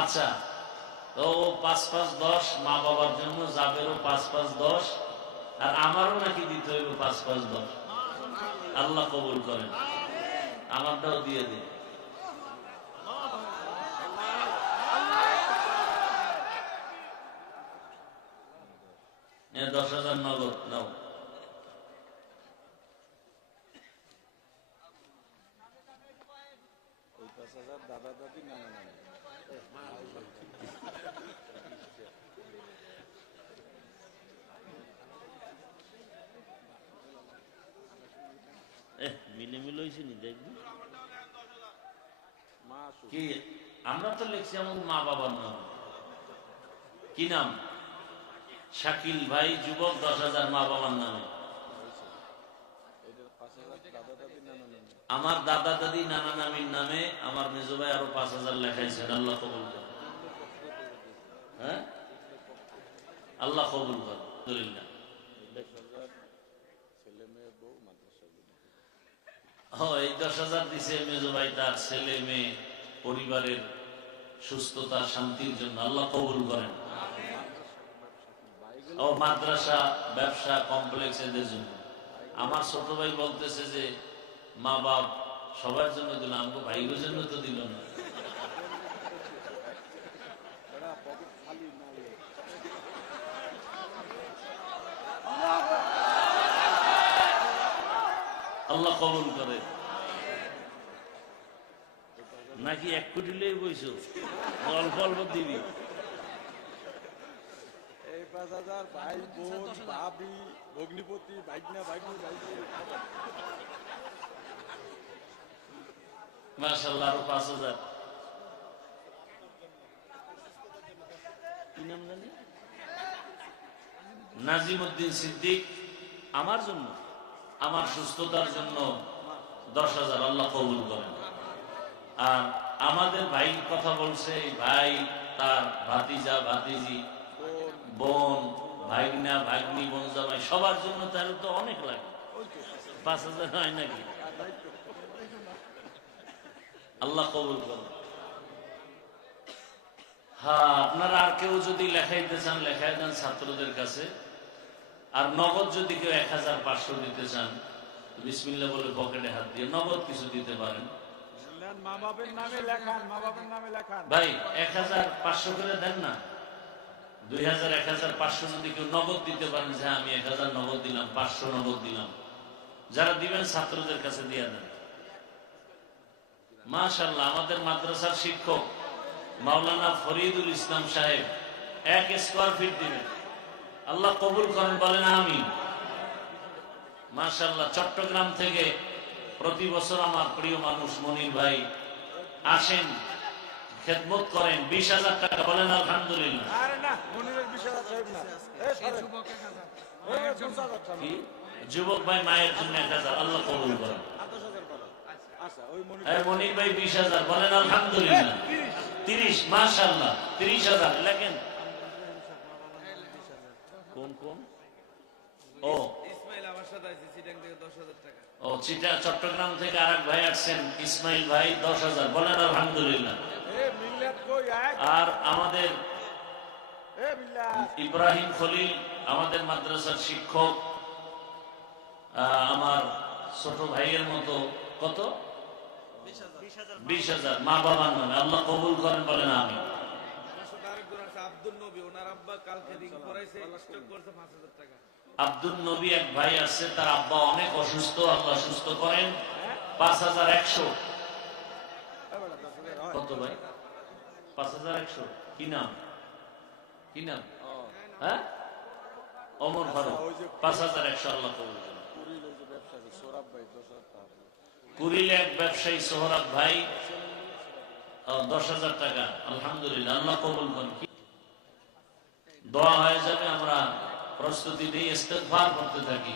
আচ্ছা, তো ৫-৫-১০ মা বাবার জন্য যাবেরও ৫-৫-১০, আর আমারও নাকি দিতে হইব ৫-৫-১০। আল্লাহ কবুল করেন, আমারটাও দিয়ে দিন। ১০,০০০ নগদ নাও। দাদা দাদি নানা নানি মিলে মিলে হয়েছে নি দেখবি কি? আমরা তো লিখছি আমার মা বাবার নাম। কি নাম? শাকিল ভাই যুবক ১০,০০০ মা বাবার নামে। আমার দাদা দাদি নানা নামির নামে আমার মেজো ভাই আরো ৫,০০০ লেখাইছেন। আল্লাহ কবুল করেন। হ্যাঁ, আল্লাহ কবুল করেন। আলহামদুলিল্লাহ। এই ১০,০০০ দিছে মেজো ভাই তার ছেলে মেয়ে পরিবারের সুস্থতা শান্তির জন্য। আল্লাহ কবুল করেন। ও মাদ্রাসা ব্যবসা কমপ্লেক্স এদের জন্য। আমার ছোট ভাই বলতেছে যে মা বাপ সবার জন্য দিল, আমাকে ভাইয়ের জন্য তো দিল না। আল্লাহ কবুল করে। নাকি ১ কোটি লই বইছো? অল্প অল্প দিবি। এই ৫,০০০ ভাই বোন ভাবি ভগ্নিপতি ভাইগনা ভাইগনি ভাইগনি মাশাআল্লাহ, আরো ৫,০০০। কি নাম জানি? নাজিমউদ্দিন সিদ্দিক আমার জন্য, আমার সুস্থতার জন্য ১০,০০০। আল্লাহ কবুল করেন। আর আমাদের ভাই কথা বলছে, ভাই তার ভাতিজা ভাতিজি বোন ভাইগনা ভাগ্নি বোন জামাই সবার জন্য তাহলে তো অনেক লাগে। ৫,০০০ হয় নাকি? আল্লাহ কবুল করেন। হ্যাঁ, আপনারা আর কেউ যদি লেখাইতে চান লেখাই দেন ছাত্রদের কাছে। আর নগদ যদি কেউ ১,৫০০ দিতে চান বিসমিল্লাহ বলে পকেটে হাত দিয়ে নগদ কিছু দিতে পারেন। মা বাবার নামে লেখান, মা বাবার নামে লেখান। ভাই ১,৫০০ করে দেন না, ২,০০০ ১,৫০০ যদি কেউ নগদ দিতে পারেন যে আমি ১,০০০ নগদ দিলাম, ৫০০ নগদ দিলাম, যারা দিবেন ছাত্রদের কাছে দিয়ে দেন। মাশাআল্লাহ, আমাদের মাদ্রাসার শিক্ষক মাওলানা ফরিদুল ইসলাম সাহেব ১ স্কয়ার ফিট দিবেন। আল্লাহ কবুল করেন, বলেন আমিন। মাশাআল্লাহ, চট্টগ্রাম থেকে প্রতি বছর আমার প্রিয় মানুষ মনির ভাই আসেন, খেদমত করেন, ২০,০০০ টাকা। বলেন আলহামদুলিল্লাহ। যুবক ভাই মায়ের জন্য ১,০০০। আল্লাহ কবুল করেন। মনির ভাই ২০,০০০। বলেন আলহামদুলিল্লাহ। ৩০। মাশাআল্লাহ, ৩০,০০০ লেখেন। কোন কোন? ও চট্টগ্রাম থেকে আরেক ভাই আসছেন ইসমাইল ভাই ১০,০০০। বলেন আলহামদুলিল্লাহ। আর আমাদের ইব্রাহিম খলিল আমাদের মাদ্রাসার শিক্ষক, আমার ছোট ভাইয়ের মতো, কত? ২০,০০০ মা বাবার নামে। আল্লাহ কবুল করেন, বলেন আমি। আব্দুল নবী এক ভাই আছে, তার আব্বা অনেক অসুস্থ, আল্লাহ সুস্থ করেন। ৫,১০০। কত ভাই? ৫,১০০। কি নাম? কি নাম? হ্যাঁ, ওমর ফারুক। ৫,১০০। আল্লাহ কবুল করেন। কুড়িলে এক ব্যবসায়ী সোহরাব ভাই ১০,০০০ টাকা। আলহামদুলিল্লাহ, আল্লাহ কবুল করেন। দোয়া হয়ে যাবে, আমরা প্রস্তুতি নিয়ে ইস্তেগফার করতে থাকি।